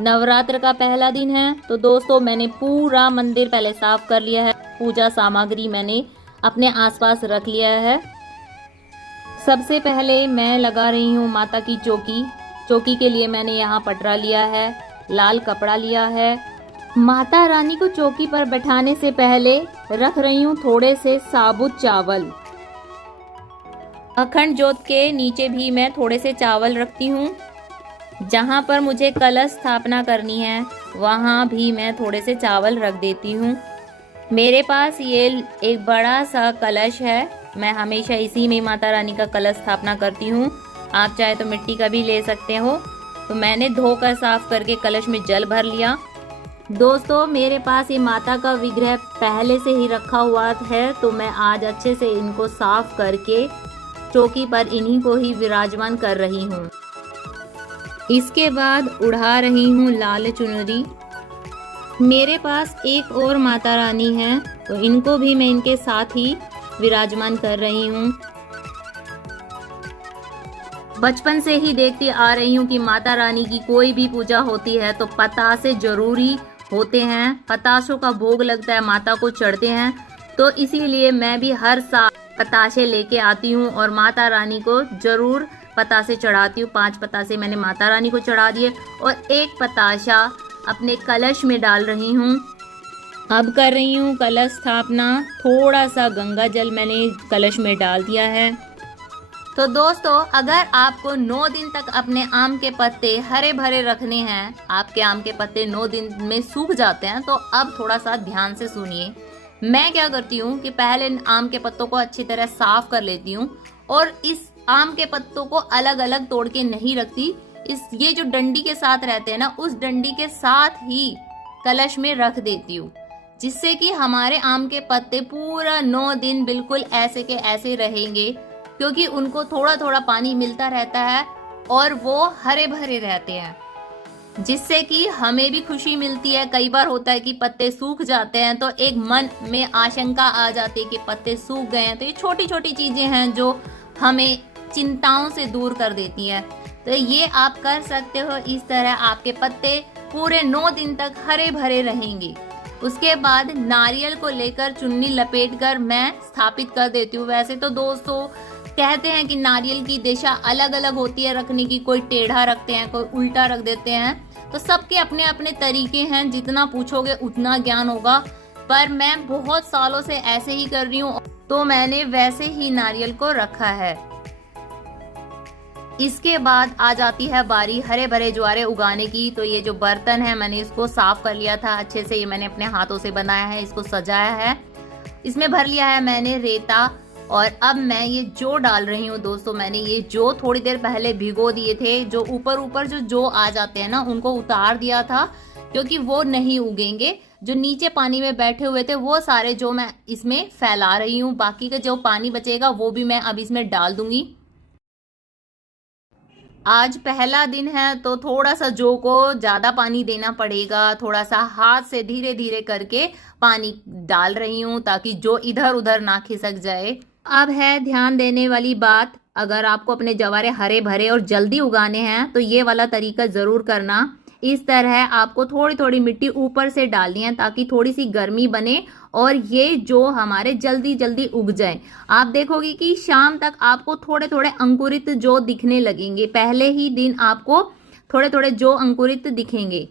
नवरात्र का पहला दिन है तो दोस्तों मैंने पूरा मंदिर पहले साफ कर लिया है। पूजा सामग्री मैंने अपने आसपास रख लिया है। सबसे पहले मैं लगा रही हूँ माता की चौकी। चौकी के लिए मैंने यहाँ पटरा लिया है, लाल कपड़ा लिया है। माता रानी को चौकी पर बैठाने से पहले रख रही हूँ थोड़े से साबुत चावल। अखंड ज्योत के नीचे भी मैं थोड़े से चावल रखती हूँ। जहाँ पर मुझे कलश स्थापना करनी है वहाँ भी मैं थोड़े से चावल रख देती हूँ। मेरे पास ये एक बड़ा सा कलश है, मैं हमेशा इसी में माता रानी का कलश स्थापना करती हूँ। आप चाहे तो मिट्टी का भी ले सकते हो। तो मैंने धोकर साफ करके कलश में जल भर लिया। दोस्तों मेरे पास ये माता का विग्रह पहले से ही रखा हुआ है, तो मैं आज अच्छे से इनको साफ करके चौकी पर इन्हीं को ही विराजमान कर रही हूँ। इसके बाद उड़ा रही हूँ लाल चुनरी। मेरे पास एक और माता रानी है तो इनको भी मैं इनके साथ ही विराजमान कर रही हूँ। बचपन से ही देखती आ रही हूँ कि माता रानी की कोई भी पूजा होती है तो पतासे जरूरी होते हैं। पतासों का भोग लगता है, माता को चढ़ते हैं। तो इसीलिए मैं भी हर साल पतासे लेके आती हूँ और माता रानी को जरूर पतासे चढ़ाती हूँ। 5 पतासे मैंने माता रानी को चढ़ा दिए और एक पताशा अपने कलश में डाल रही हूँ। अब कर रही हूँ कलश स्थापना। थोड़ा सा गंगा जल मैंने कलश में डाल दिया है। तो दोस्तों अगर आपको 9 दिन तक अपने आम के पत्ते हरे भरे रखने हैं, आपके आम के पत्ते 9 दिन में सूख जाते हैं, तो अब थोड़ा सा ध्यान से सुनिए। मैं क्या करती हूँ कि पहले आम के पत्तों को अच्छी तरह साफ कर लेती हूँ और इस आम के पत्तों को अलग अलग तोड़ के नहीं रखती। ये जो डंडी के साथ रहते हैं ना, उस डंडी के साथ ही कलश में रख देती हूँ, जिससे कि हमारे आम के पत्ते पूरा 9 दिन बिल्कुल ऐसे के ऐसे रहेंगे, क्योंकि उनको थोड़ा थोड़ा पानी मिलता रहता है और वो हरे भरे रहते हैं, जिससे कि हमें भी खुशी मिलती है। कई बार होता है कि पत्ते सूख जाते हैं तो एक मन में आशंका आ जाती है कि पत्ते सूख गए हैं। तो ये छोटी छोटी चीजें हैं जो हमें चिंताओं से दूर कर देती हैं। तो ये आप कर सकते हो। इस तरह आपके पत्ते पूरे 9 दिन तक हरे भरे रहेंगे। उसके बाद नारियल को लेकर चुन्नी लपेटकर मैं स्थापित कर देती हूँ। वैसे तो दोस्तों कहते हैं कि नारियल की दिशा अलग अलग होती है रखने की, कोई टेढ़ा रखते हैं, कोई उल्टा रख देते हैं। तो सबके अपने अपने तरीके हैं, जितना पूछोगे उतना ज्ञान होगा। पर मैं बहुत सालों से ऐसे ही कर रही हूँ, तो मैंने वैसे ही नारियल को रखा है। इसके बाद आ जाती है बारी हरे भरे ज्वारे उगाने की। तो ये जो बर्तन है मैंने इसको साफ कर लिया था अच्छे से। ये मैंने अपने हाथों से बनाया है, इसको सजाया है। इसमें भर लिया है मैंने रेता और अब मैं ये जौ डाल रही हूँ। दोस्तों मैंने ये जौ थोड़ी देर पहले भिगो दिए थे। जो ऊपर ऊपर जो जौ आ जाते हैं ना, उनको उतार दिया था क्योंकि वो नहीं उगेंगे। जो नीचे पानी में बैठे हुए थे वो सारे जो मैं इसमें फैला रही हूँ। बाकी का जो पानी बचेगा वो भी मैं अब इसमें डाल दूंगी। आज पहला दिन है तो थोड़ा सा जौ को ज्यादा पानी देना पड़ेगा। थोड़ा सा हाथ से धीरे धीरे करके पानी डाल रही हूँ ताकि जौ इधर उधर ना खिसक जाए। अब है ध्यान देने वाली बात, अगर आपको अपने जवारे हरे भरे और जल्दी उगाने हैं तो ये वाला तरीका जरूर करना। इस तरह आपको थोड़ी थोड़ी मिट्टी ऊपर से डालनी है ताकि थोड़ी सी गर्मी बने और ये जो हमारे जल्दी जल्दी उग जाए। आप देखोगे कि शाम तक आपको थोड़े थोड़े अंकुरित जो दिखने लगेंगे। पहले ही दिन आपको थोड़े थोड़े जो अंकुरित दिखेंगे।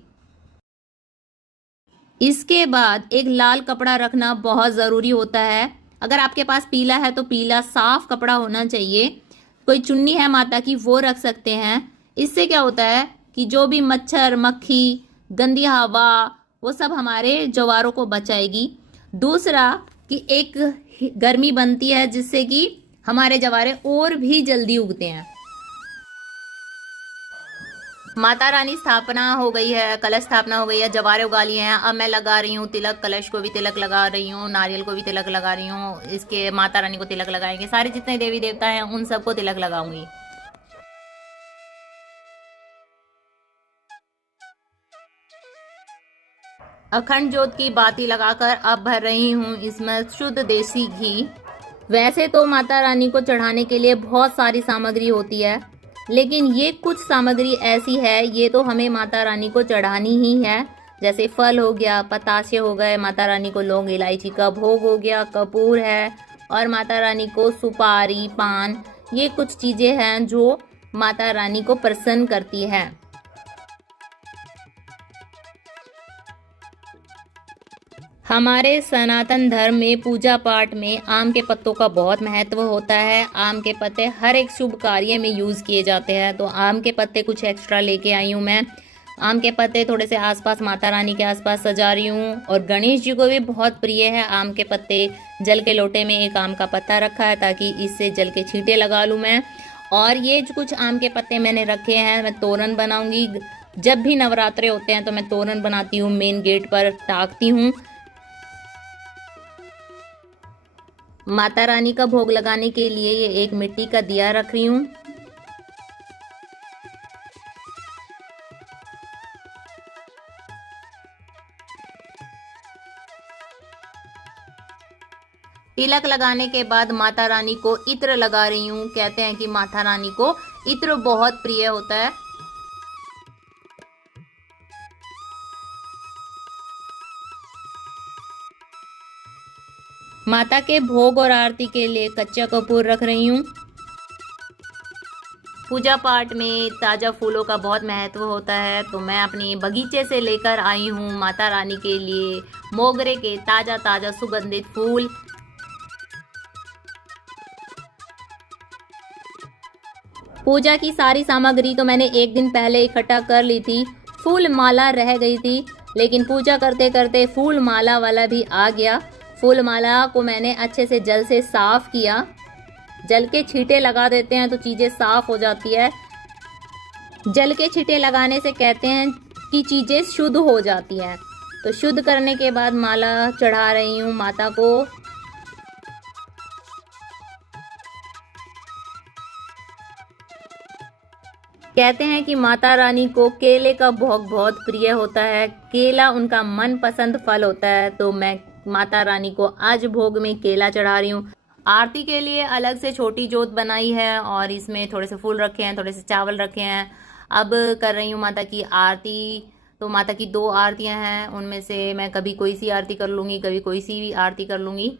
इसके बाद एक लाल कपड़ा रखना बहुत जरूरी होता है। अगर आपके पास पीला है तो पीला साफ कपड़ा होना चाहिए। कोई चुन्नी है माता की वो रख सकते हैं। इससे क्या होता है कि जो भी मच्छर मक्खी गंदी हवा वो सब हमारे ज्वारों को बचाएगी। दूसरा कि एक गर्मी बनती है जिससे कि हमारे ज्वारे और भी जल्दी उगते हैं। माता रानी स्थापना हो गई है, कलश स्थापना हो गई है, जवारे उगा लिए हैं। अब मैं लगा रही हूँ तिलक। कलश को भी तिलक लगा रही हूँ, नारियल को भी तिलक लगा रही हूँ। इसके माता रानी को तिलक लगाएंगे, सारे जितने देवी देवता हैं उन सबको तिलक लगाऊंगी। अखंड ज्योत की बाती लगाकर अब भर रही हूँ इसमें शुद्ध देसी घी। वैसे तो माता रानी को चढ़ाने के लिए बहुत सारी सामग्री होती है, लेकिन ये कुछ सामग्री ऐसी है, ये तो हमें माता रानी को चढ़ानी ही है। जैसे फल हो गया, पतासे हो गए, माता रानी को लौंग इलायची का भोग हो गया, कपूर है, और माता रानी को सुपारी, पान, ये कुछ चीज़ें हैं जो माता रानी को प्रसन्न करती है। हमारे सनातन धर्म में पूजा पाठ में आम के पत्तों का बहुत महत्व होता है। आम के पत्ते हर एक शुभ कार्य में यूज़ किए जाते हैं, तो आम के पत्ते कुछ एक्स्ट्रा लेके आई हूँ मैं। आम के पत्ते थोड़े से आसपास माता रानी के आसपास सजा रही हूँ, और गणेश जी को भी बहुत प्रिय है आम के पत्ते। जल के लोटे में एक आम का पत्ता रखा है ताकि इससे जल के छींटे लगा लूँ मैं। और ये जो कुछ आम के पत्ते मैंने रखे हैं, मैं तोरण बनाऊंगी। जब भी नवरात्रे होते हैं तो मैं तोरण बनाती हूँ, मेन गेट पर टांगती हूँ। माता रानी का भोग लगाने के लिए ये एक मिट्टी का दिया रख रही हूँ। तिलक लगाने के बाद माता रानी को इत्र लगा रही हूँ। कहते हैं कि माता रानी को इत्र बहुत प्रिय होता है। माता के भोग और आरती के लिए कच्चा कपूर रख रही हूँ। पूजा पाठ में ताज़ा फूलों का बहुत महत्व होता है, तो मैं अपने बगीचे से लेकर आई हूँ माता रानी के लिए मोगरे के ताज़ा ताज़ा सुगंधित फूल। पूजा की सारी सामग्री तो मैंने एक दिन पहले इकट्ठा कर ली थी। फूल माला रह गई थी, लेकिन पूजा करते करते फूल माला वाला भी आ गया। फूल माला को मैंने अच्छे से जल से साफ किया। जल के छींटे लगा देते हैं तो चीज़ें साफ हो जाती है। जल के छींटे लगाने से कहते हैं कि चीज़ें शुद्ध हो जाती हैं। तो शुद्ध करने के बाद माला चढ़ा रही हूँ माता को। कहते हैं कि माता रानी को केले का भोग बहुत प्रिय होता है। केला उनका मनपसंद फल होता है, तो मैं माता रानी को आज भोग में केला चढ़ा रही हूँ। आरती के लिए अलग से छोटी जोत बनाई है, और इसमें थोड़े से फूल रखे हैं, थोड़े से चावल रखे हैं। अब कर रही हूँ माता की आरती। तो माता की 2 आरतियाँ हैं, उनमें से मैं कभी कोई सी आरती कर लूँगी, कभी कोई सी भी आरती कर लूँगी।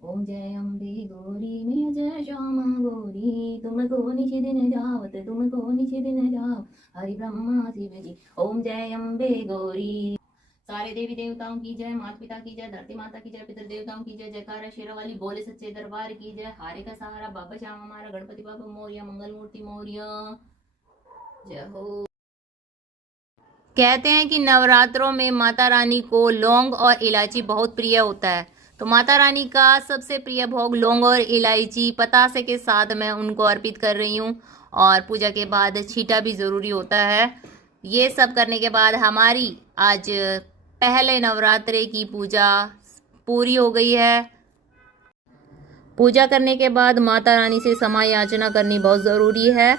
ओम जय अम्बे गौरी में जय श्यामा गौरी, तुमको निज दिन जावत, तुमको निज दिन जाव, हरि ब्रह्मा शिव जी। ओम जय अम्बे गौरी। सारे देवी देवताओं की जय, माता पिता की जय, धरती माता की जय, पितर देवताओं की जय, जयकारा शेरा वाली बोले सच्चे दरबार की जय। हारे का सहारा बाबा श्याम हमारा, गणपति बाबा मोरिया, मंगल मूर्ति मोरिया, जय हो। कहते हैं कि नवरात्रों में माता रानी को लौंग और इलायची बहुत प्रिय होता है, तो माता रानी का सबसे प्रिय भोग लौंग और इलायची पतासे के साथ मैं उनको अर्पित कर रही हूँ। और पूजा के बाद छींटा भी ज़रूरी होता है। ये सब करने के बाद हमारी आज पहले नवरात्रे की पूजा पूरी हो गई है। पूजा करने के बाद माता रानी से क्षमा याचना करनी बहुत ज़रूरी है।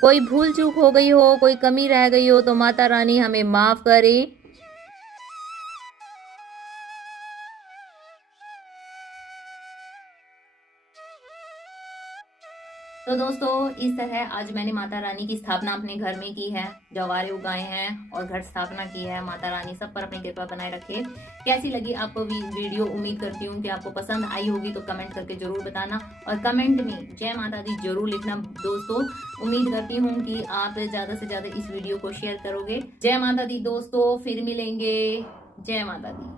कोई भूल चूक हो गई हो, कोई कमी रह गई हो, तो माता रानी हमें माफ़ करे। तो दोस्तों, इस तरह आज मैंने माता रानी की स्थापना अपने घर में की है, जवारे उगाए हैं और घर स्थापना की है। माता रानी सब पर अपनी कृपा बनाए रखे। कैसी लगी आपको वीडियो? उम्मीद करती हूँ कि आपको पसंद आई होगी, तो कमेंट करके जरूर बताना, और कमेंट में जय माता दी जरूर लिखना दोस्तों। उम्मीद करती हूँ कि आप ज़्यादा से ज़्यादा इस वीडियो को शेयर करोगे। जय माता दी दोस्तों, फिर मिलेंगे। जय माता दी।